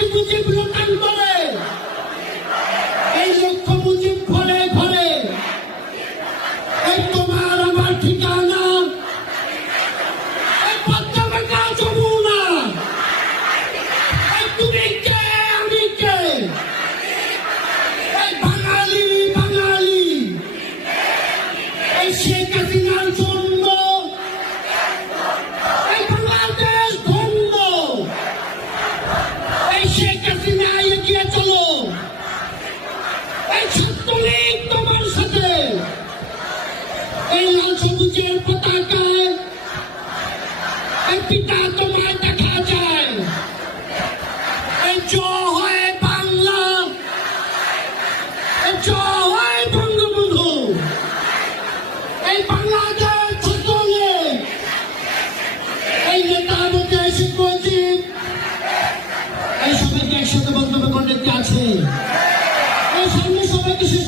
একটি মুজিব লোটান করে, এই লক্ষ্য মুজিব ঘরে ঘরে, এই তোমার আমার ঠিকানা, এই পদ্মা যমুনা, এই তুমি কে আমি কে, এই বাঙালি বাঙালি, এই শেখ হাসিনার জন্য এই বাংলাদেশ ধন্য, এই শেখ হাসিনা এগিয়ে চলো, এই ছাত্রলীগ তোমার সাথে, এই লাল সবুজের পতাকায় এই পিতা তোমায় দেখা যায়, এই জয় হয় বাংলা, এই জয় হয় বঙ্গবন্ধু, এই বাংলাদেশ ছাত্রলীগ, এই নেতা আমাদের শেখ মুজিব, এই সবাইকে একসাথে বক্তব্য করতে আছে, এই সামনে সবাইকে শেষ